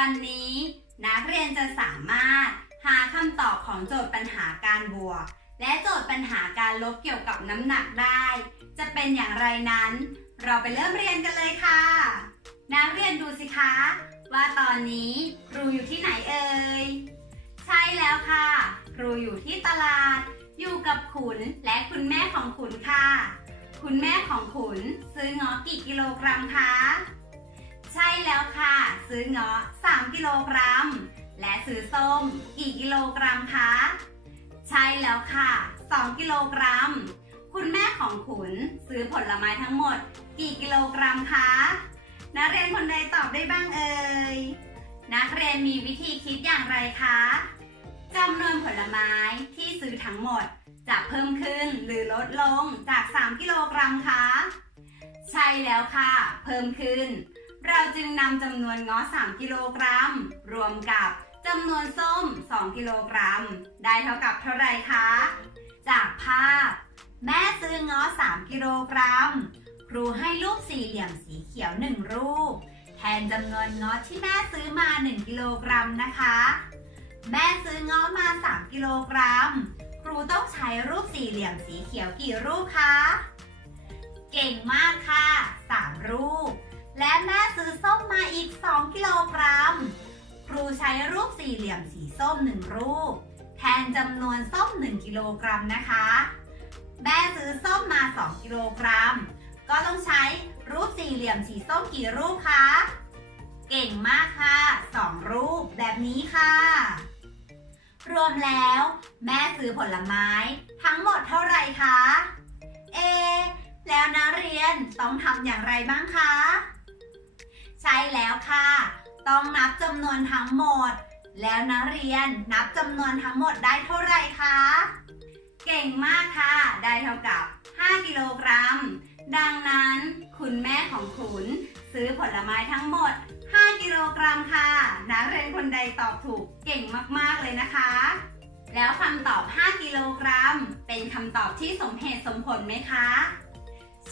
วันนี้ นักเรียนจะสามารถหาคำตอบของโจทย์ปัญหาการบวก และโจทย์ปัญหาการลบเกี่ยวกับน้ำหนักได้ จะเป็นอย่างไรนั้น เราไปเริ่มเรียนกันเลยค่ะ นักเรียนดูสิคะ ว่าตอนนี้ครูอยู่ที่ไหนเอ่ยใช่แล้วค่ะ ครูอยู่ที่ตลาด อยู่กับขุนและคุณแม่ของขุนค่ะ คุณแม่ของขุนซื้อเงาะกี่กิโลกรัมคะ ใช่แล้วค่ะ ซื้อเงาะ 3 กิโลกรัม และซื้อส้มกี่กิโลกรัมคะ ใช่แล้วค่ะ 2 กิโลกรัม คุณแม่ของขุนซื้อผลไม้ทั้งหมด กี่กิโลกรัมคะนักเรียนคนใดตอบได้บ้างเอ่ย นักเรียนมีวิธีคิดอย่างไรคะจำนวนผลไม้ที่ซื้อทั้งหมด จะเพิ่มขึ้นหรือลดลงจาก 3 กิโลกรัมคะ ใช่แล้วค่ะ เพิ่มขึ้น เราจึงนำจำนวนง้อ 3 กิโลกรัม รวมกับจำนวนส้ม 2 กิโลกรัม ได้เท่ากับเท่าไรคะ จากภาพ แม่ซื้อง้อ 3 กิโลกรัม ครูให้รูปสี่เหลี่ยมสีเขียว 1 รูป แทนจำนวนง้อที่แม่ซื้อมา 1 กิโลกรัมนะคะ แม่ซื้อง้อมา 3 กิโลกรัม ครูต้องใช้รูปสี่เหลี่ยมสีเขียวกี่รูปคะ เก่งมากค่ะ 3 รูป และแม่ซื้อส้มมาอีก 2 กิโลกรัม ครูใช้รูปสี่เหลี่ยมสีส้ม 1 รูป แทนจำนวนส้ม 1 กิโลกรัมนะคะ แม่ซื้อส้มมา 2 กิโลกรัม ก็ต้องใช้รูปสี่เหลี่ยมสีส้มกี่รูปคะ เก่งมากค่ะ 2 รูปแบบนี้ค่ะ รวมแล้วแม่ซื้อผลไม้ทั้งหมดเท่าไหร่คะ เอ แล้วนักเรียนต้องทำอย่างไรบ้างคะ ใช่แล้วค่ะ ต้องนับจำนวนทั้งหมด แล้วนักเรียนนับจำนวนทั้งหมดได้เท่าไหร่คะ เก่งมากค่ะ ได้เท่ากับ 5 กิโลกรัม ดังนั้นคุณแม่ของขุนซื้อผลไม้ทั้งหมด 5 กิโลกรัมค่ะ นักเรียนคนใดตอบถูกเก่งมากๆเลยนะคะ แล้วคำตอบ 5 กิโลกรัม เป็นคำตอบที่สมเหตุสมผลไหมคะ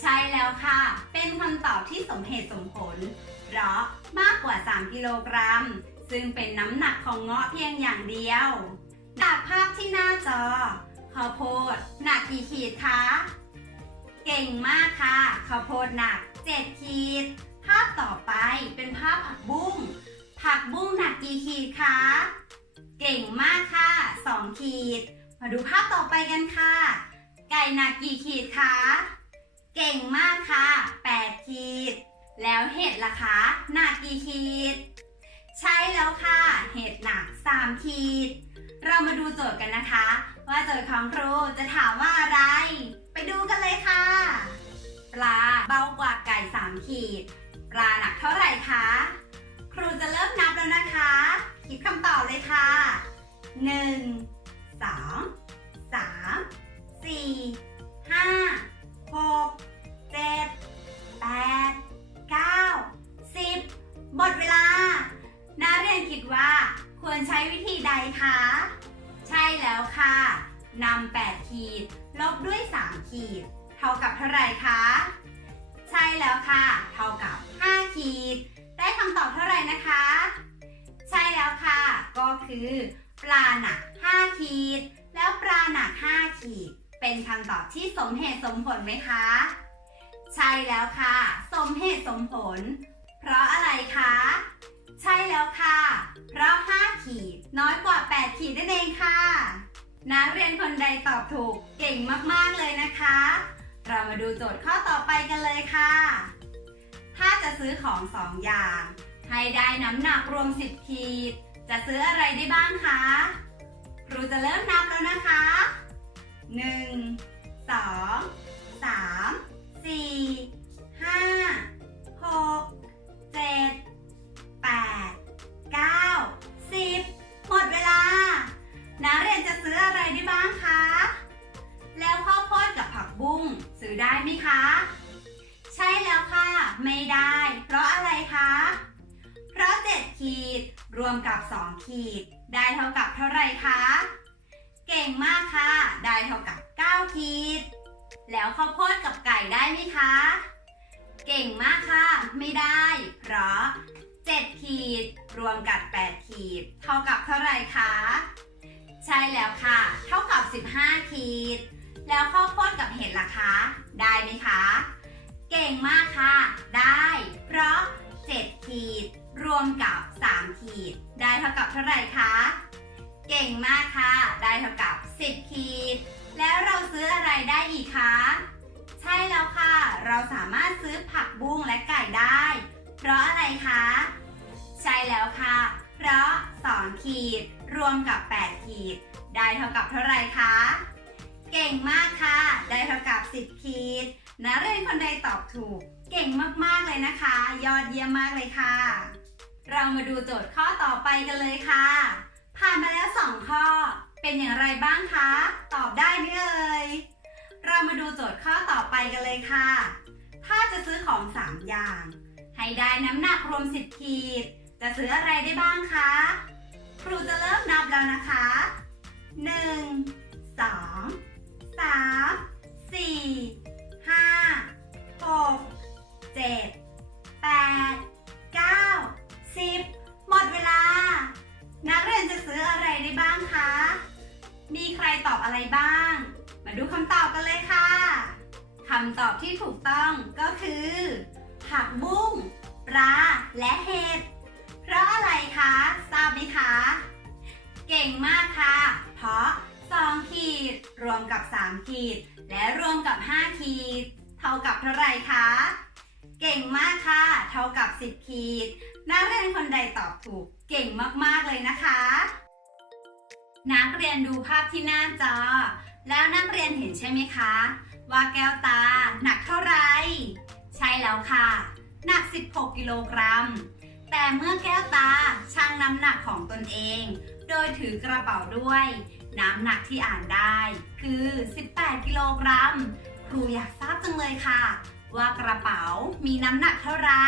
ใช่แล้วค่ะ เป็นคำตอบที่สมเหตุสมผล เพราะมากกว่า 3 กิโลกรัม ซึ่งเป็นน้ำหนักของเงาะเพียงอย่างเดียวจากภาพที่หน้าจอข้าวโพดหนักกี่ขีดคะ เก่งมากค่ะข้าวโพดหนัก 7 ขีด ภาพต่อไปเป็นภาพผักบุ้ง ผักบุ้งหนักกี่ขีดคะ เก่งมากค่ะ 2 ขีด มาดูภาพต่อไปกันค่ะ ไก่หนักกี่ขีดคะ เก่งมากค่ะ 8 ขีด แล้วเห็ดล่ะคะหนักกี่ขีด ใช่แล้วค่ะ เห็ดหนัก 3 ขีด เรามาดูโจทย์กันนะคะ ว่าโจทย์ของครูจะถามว่าอะไร ไปดูกันเลยค่ะ ปลาเบากว่าไก่ 3 ขีด ปลาหนักเท่าไหร่คะ ครูจะเริ่มนับแล้วนะคะ คิดคำตอบเลยค่ะ 1 2 3 4 คือ ปลาหนัก 5 ขีด แล้วปลาหนัก 5 ขีด เป็นคำตอบที่สมเหตุสมผลไหมคะ ใช่แล้วค่ะ สมเหตุสมผล เพราะอะไรคะ ใช่แล้วค่ะ เพราะ 5 ขีด น้อยกว่า 8 ขีดนั่นเองค่ะ นักเรียนคนใดตอบถูกเก่งมากๆเลยนะคะ เรามาดูโจทย์ข้อต่อไปกันเลยค่ะ ถ้าจะซื้อของ 2 อย่างให้ได้น้ำหนักรวม 10 ขีด จะซื้ออะไรได้บ้างคะ ครูจะเริ่มนับแล้วนะคะ 1 2 3 4 5 6 7 8 9 10 หมดเวลา นักเรียนจะซื้ออะไรได้บ้างคะ แล้วข้าวโพดกับผักบุ้งซื้อได้ไหมคะ ใช่แล้วค่ะ ไม่ได้ เพราะอะไรคะ เพราะ 7 ขีด รวมกับ 2 ขีด ได้เท่ากับเท่าไหร่คะ เก่งมากค่ะ ได้เท่ากับ 9 ขีด แล้วข้าวโพดกับไก่ได้ไหมคะ เก่งมากค่ะ ไม่ได้ เพราะ 7 ขีด รวมกับ 8 ขีด เท่ากับเท่าไหร่คะ ใช่แล้วค่ะ เท่ากับ 15 ขีด แล้วข้าวโพดกับเห็ดล่ะคะ ได้ไหมคะ เก่งมากค่ะ ได้ เพราะ7ขีด รวมกับ 3 ขีด ได้เท่ากับเท่าไหร่คะ เก่งมากค่ะ ได้เท่ากับ 10 ขีด แล้วเราซื้ออะไรได้อีกคะ ใช่แล้วค่ะ เราสามารถซื้อผักบุ้งและไก่ได้ เพราะอะไรคะ ใช่แล้วค่ะ เพราะ 2 ขีด รวมกับ 8 ขีด ได้เท่ากับเท่าไหร่คะ เก่งมากค่ะ ได้เท่ากับ 10 ขีดนักเรียนคนใดตอบถูก เก่งมาก ๆ เลยนะคะ ยอดเยี่ยมมากเลยค่ะ ดูโจทย์ข้อต่อไปกันเลยค่ะ ผ่านมาแล้ว 2 ข้อ เป็นอย่างไรบ้างคะ ตอบได้ไหมเอ่ย เรามาดูโจทย์ข้อต่อไปกันเลยค่ะ ถ้าจะซื้อของ 3 อย่าง ให้ได้น้ำหนักรวม 10 ขีด จะซื้ออะไรได้บ้างคะ ครูจะเริ่มนับแล้วนะคะ 1 2 3 4 5 6 7 8 9 ไรบ้าง มาดูคำตอบกันเลยค่ะคำตอบที่ถูกต้องก็คือ ผักบุ้งปลาและเห็ดเพราะอะไรคะทราบไหมคะ เก่งมากค่ะ เพราะ 2 ขีด รวมกับ 3 ขีด และรวมกับ 5 ขีด เท่ากับเท่าไรคะ เก่งมากค่ะ เท่ากับ 10 ขีด นักเรียนคนใดตอบถูก เก่งมากๆเลยนะคะ นักเรียนดูภาพที่หน้าจอ แล้วนักเรียนเห็นใช่ไหมคะ ว่าแก้วตาหนักเท่าไหร่ ใช่แล้วค่ะ หนัก 16 กิโลกรัม แต่เมื่อแก้วตาชั่งน้ำหนักของตนเอง โดยถือกระเป๋าด้วย น้ำหนักที่อ่านได้ คือ 18 กิโลกรัม ครูอยากทราบจังเลยค่ะ ว่ากระเป๋ามีน้ำหนักเท่าไหร่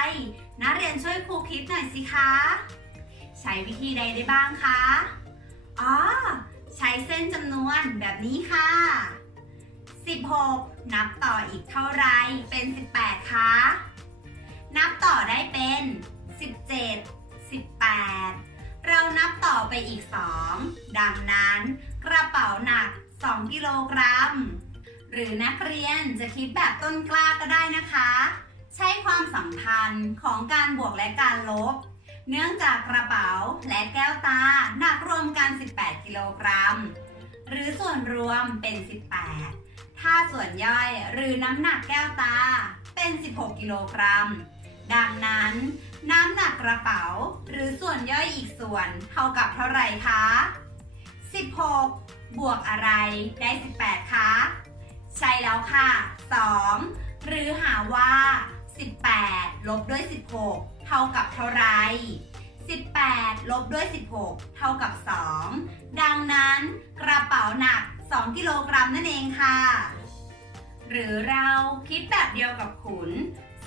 นักเรียนช่วยครูคิดหน่อยสิคะ ใช้วิธีใดได้บ้างคะ อ๋อ ใช้เส้นจำนวนแบบนี้ค่ะ 16 นับต่ออีกเท่าไรเป็น 18 คะ นับต่อได้เป็น 17 18 เรานับต่อไปอีก 2 ดังนั้น กระเป๋าหนัก 2 กิโลกรัม หรือนักเรียนจะคิดแบบต้นกล้าก็ได้นะคะ ใช้ความสัมพันธ์ของการบวกและการลบ เนื่องจากกระเป๋าและแก้วตาหนักรวมกัน 18 กิโลกรัม หรือส่วนรวมเป็น 18 ถ้าส่วนย่อยหรือน้ำหนักแก้วตาเป็น 16 กิโลกรัม ดังนั้นน้ำหนักกระเป๋า หรือส่วนย่อยอีกส่วนเท่ากับเท่าไหร่คะ 16 บวกอะไรได้ 18 คะ ใช่แล้วค่ะ 2 หรือหาว่า ลบด้วย 16 เท่ากับเท่าไร 18 ลบด้วย 16 เท่ากับ 2 ดังนั้นกระเป๋าหนัก 2 กิโลกรัมนั่นเองค่ะ หรือเราคิดแบบเดียวกับขุน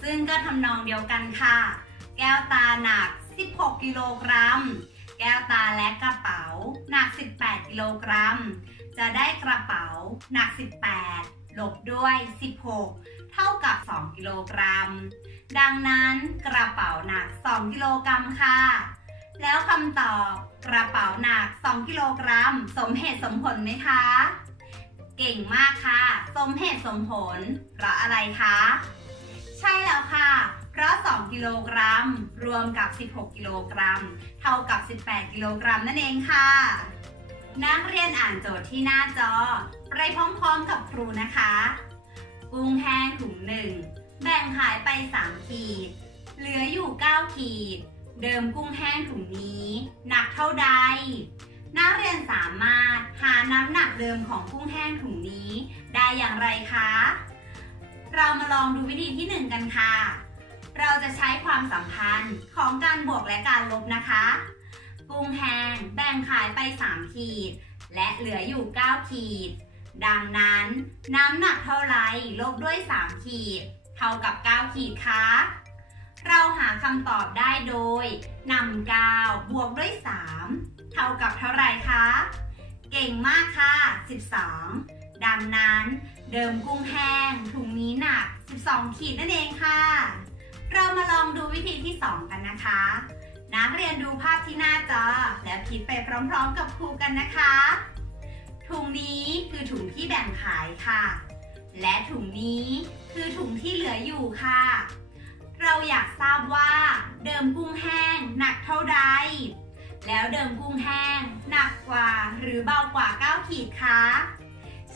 ซึ่งก็ทำนองเดียวกันค่ะ แก้วตาหนัก 16 กิโลกรัม แก้วตาและกระเป๋าหนัก 18 กิโลกรัม จะได้กระเป๋าหนัก 18 ลบด้วย 16 เท่ากับ 2 กิโลกรัม ดังนั้นกระเป๋าหนัก 2 กิโลกรัมค่ะ แล้วคำตอบกระเป๋าหนัก 2 กิโลกรัม สมเหตุสมผลไหมคะ เก่งมากค่ะ สมเหตุสมผล เพราะอะไรคะ ใช่แล้วค่ะ เพราะ 2 กิโลกรัม รวมกับ 16 กิโลกรัม เท่ากับ 18 กิโลกรัมนั่นเองค่ะนักเรียนอ่านโจทย์ที่หน้าจอ ไปพร้อมๆกับครูนะคะ กุ้งแห้งถุงหนึ่งแบ่งขายไป 3 ขีด เหลืออยู่ 9 ขีด เดิมกุ้งแห้งถุงนี้หนักเท่าใด นักเรียนสามารถหาน้ำหนักเดิมของกุ้งแห้งถุงนี้ได้อย่างไรคะ เรามาลองดูวิธีที่ 1 กันค่ะ เราจะใช้ความสัมพันธ์ของการบวกและการลบนะคะ กุ้งแห้งแบ่งขายไป 3 ขีด และเหลืออยู่ 9 ขีด ดังนั้นน้ำหนักเท่าไรลบด้วย 3 ขีด เท่ากับ 9 ขีดคะ เราหาคำตอบได้โดยนำ9บวกด้วย 3 เท่ากับเท่าไร่คะ เก่งมากค่ะ 12 ดังนั้นเดิมกุ้งแห้งถุงนี้หนัก 12 ขีดนั่นเองค่ะ เรามาลองดูวิธีที่ 2 กันนะคะ นักเรียนดูภาพที่หน้าจอแล้วคิดไปพร้อมๆกับครูกันนะคะ ถุงนี้คือถุงที่แบ่งขายค่ะ และถุงนี้คือถุงที่เหลืออยู่ค่ะ เราอยากทราบว่า เดิมกุ้งแห้งหนักเท่าใดแล้วเดิมกุ้งแห้งหนักกว่าหรือเบากว่า 9 ขีดคะ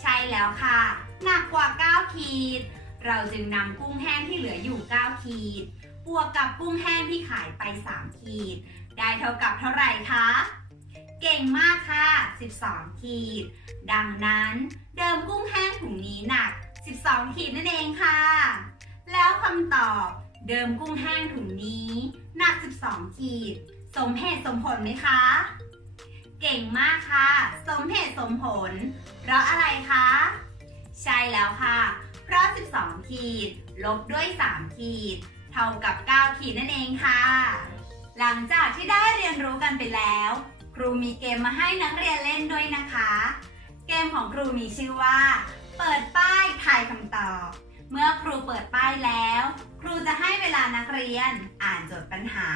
ใช่แล้วค่ะ หนักกว่า 9 ขีด เราจึงนำกุ้งแห้งที่เหลืออยู่ 9 ขีด บวกกับกุ้งแห้งที่ขายไป 3 ขีด ได้เท่ากับเท่าไหร่คะ เก่งมากค่ะ 12 ขีด ดังนั้นเดิมกุ้งแห้งถุงนี้หนัก 12 ขีดนั่นเองค่ะ แล้วคำตอบเดิมกุ้งแห้งถุงนี้หนัก 12 ขีด สมเหตุสมผลไหมคะ เก่งมากค่ะ สมเหตุสมผล เพราะอะไรคะ ใช่แล้วค่ะ เพราะ 12 ขีด ลบด้วย 3 ขีด เท่ากับ 9 ขีดนั่นเองค่ะ หลังจากที่ได้เรียนรู้กันไปแล้ว ครูมีเกมมาให้นักเรียนเล่นด้วยนะคะ เกมของครูมีชื่อว่า เปิดป้ายทายคำตอบ เมื่อครูเปิดป้ายแล้ว ครูจะให้เวลานักเรียนอ่านโจทย์ปัญหา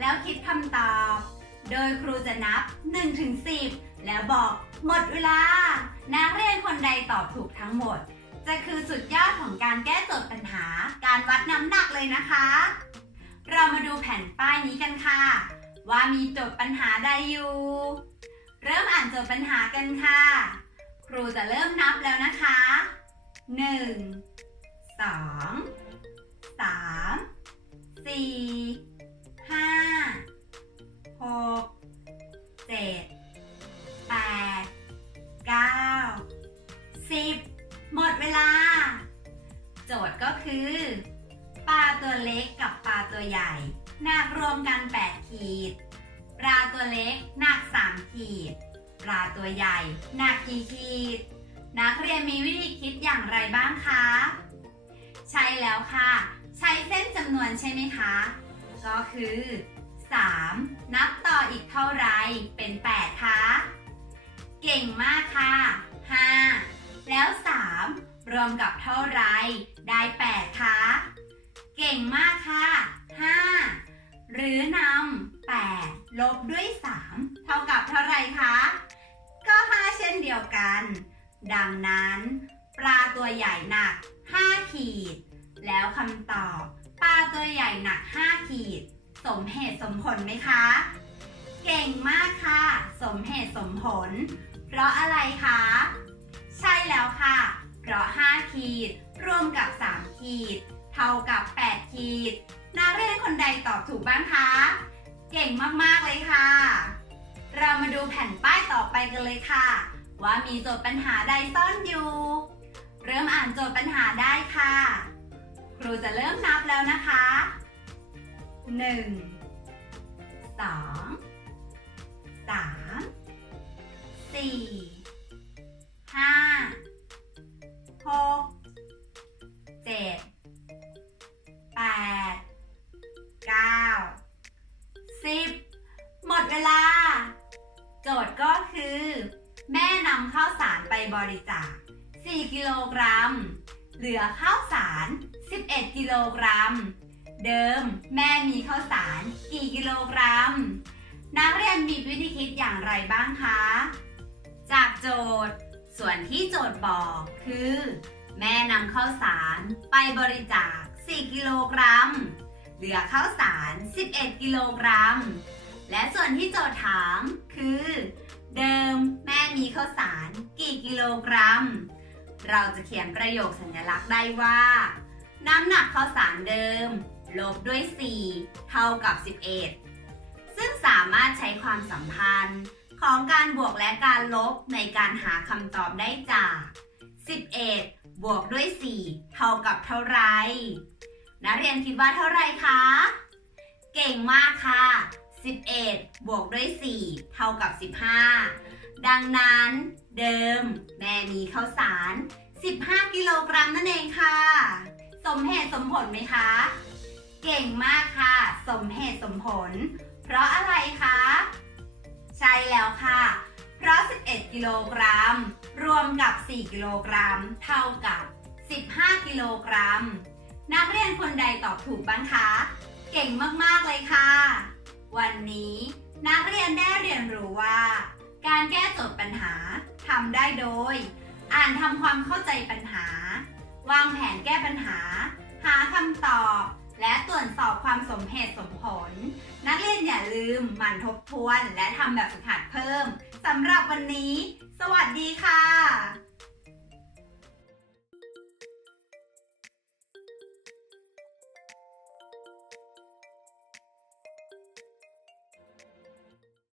แล้วคิดคำตอบ โดยครูจะนับ1ถึง10 แล้วบอกหมดเวลา นักเรียนคนใดตอบถูกทั้งหมด จะคือสุดยอดของการแก้โจทย์ปัญหา การวัดน้ำหนักเลยนะคะ เรามาดูแผ่นป้ายนี้กันค่ะ ว่ามีโจทย์ปัญหาใดอยู่ เริ่มอ่านโจทย์ปัญหากันค่ะ ครูจะเริ่มนับแล้วนะคะ 1 2 3 4 5 6 7 8 9 10 หมดเวลา โจทย์ก็คือ ปลาตัวเล็กกับปลาตัวใหญ่ หนักรวมกัน 8 ขีด ปลาตัวเล็กหนัก 3 ขีด ปลาตัวใหญ่หนักกี่ขีด นักเรียนมีวิธีคิดอย่างไรบ้างคะ ใช่แล้วค่ะ ใช้เส้นจำนวนใช่ไหมคะ ก็คือ 3 นับต่ออีกเท่าไรเป็น 8 คะ เก่งมากค่ะ 5 แล้ว 3 รวมกับเท่าไรได้ 8 คะ เก่งมากค่ะ 5 หรือนำ8ลบด้วย 3 เท่ากับเท่าไรคะ ก็ 5 เช่นเดียวกัน ดังนั้น ปลาตัวใหญ่หนัก 5 ขีด แล้วคำตอบ ปลาตัวใหญ่หนัก 5 ขีด สมเหตุสมผลไหมคะ เก่งมากค่ะ สมเหตุสมผล เพราะอะไรคะ ใช่แล้วค่ะ เพราะ 5 ขีด รวมกับ 3 ขีด เท่ากับ 8 ขีด นักเรียนคนใดตอบถูกบ้างคะ เก่งมากๆเลยค่ะ เรามาดูแผ่นป้ายต่อไปกันเลยค่ะ ว่ามีโจทย์ปัญหาใดซ่อนอยู่ เริ่มอ่านโจทย์ปัญหาได้ค่ะ ครูจะเริ่มนับแล้วนะคะ 1 2 3 4 5 6 7 8 9 10หมดเวลา โจทย์ก็คือ แม่นำข้าวสารไปบริจาค 4 กิโลกรัม เหลือข้าวสาร 11 กิโลกรัม เดิมแม่มีข้าวสารกี่กิโลกรัม นักเรียนมีวิธีคิดอย่างไรบ้างคะ จากโจทย์ ส่วนที่โจทย์บอกคือ แม่นำข้าวสารไปบริจาค 4 กิโลกรัม เหลือข้าวสาร 11 กิโลกรัม และส่วนที่โจทย์ถามคือ เดิมแม่มีข้าวสารกี่กิโลกรัม เราจะเขียนประโยคสัญลักษณ์ได้ว่า น้ำหนักข้าวสารเดิม ลบด้วย 4 เท่ากับ 11 ซึ่งสามารถใช้ความสัมพันธ์ของการบวกและการลบในการหาคำตอบได้จาก 11 บวกด้วย 4 เท่ากับเท่าไร นักเรียนคิดว่าเท่าไรคะ เก่งมากค่ะ 11 บวกด้วย 4 เท่ากับ 15 ดังนั้นเดิม แม่มีข้าวสาร 15 กิโลกรัมนั่นเองค่ะ สมเหตุสมผลไหมคะ เก่งมากค่ะ สมเหตุสมผล เพราะอะไรคะ ใช่แล้วค่ะ เพราะ 11 กิโลกรัม รวมกับ 4 กิโลกรัม เท่ากับ 15 กิโลกรัม นักเรียนคนใดตอบถูกบ้างคะ เก่งมากๆเลยค่ะ วันนี้นักเรียนได้เรียนรู้ว่า การแก้โจทย์ปัญหาทำได้โดย อ่านทำความเข้าใจปัญหา วางแผนแก้ปัญหา หาคำตอบ และตรวจสอบความสมเหตุสมผล นักเรียนอย่าลืมหมั่นทบทวน และทำแบบฝึกหัดเพิ่มสำหรับวันนี้ สวัสดีค่ะ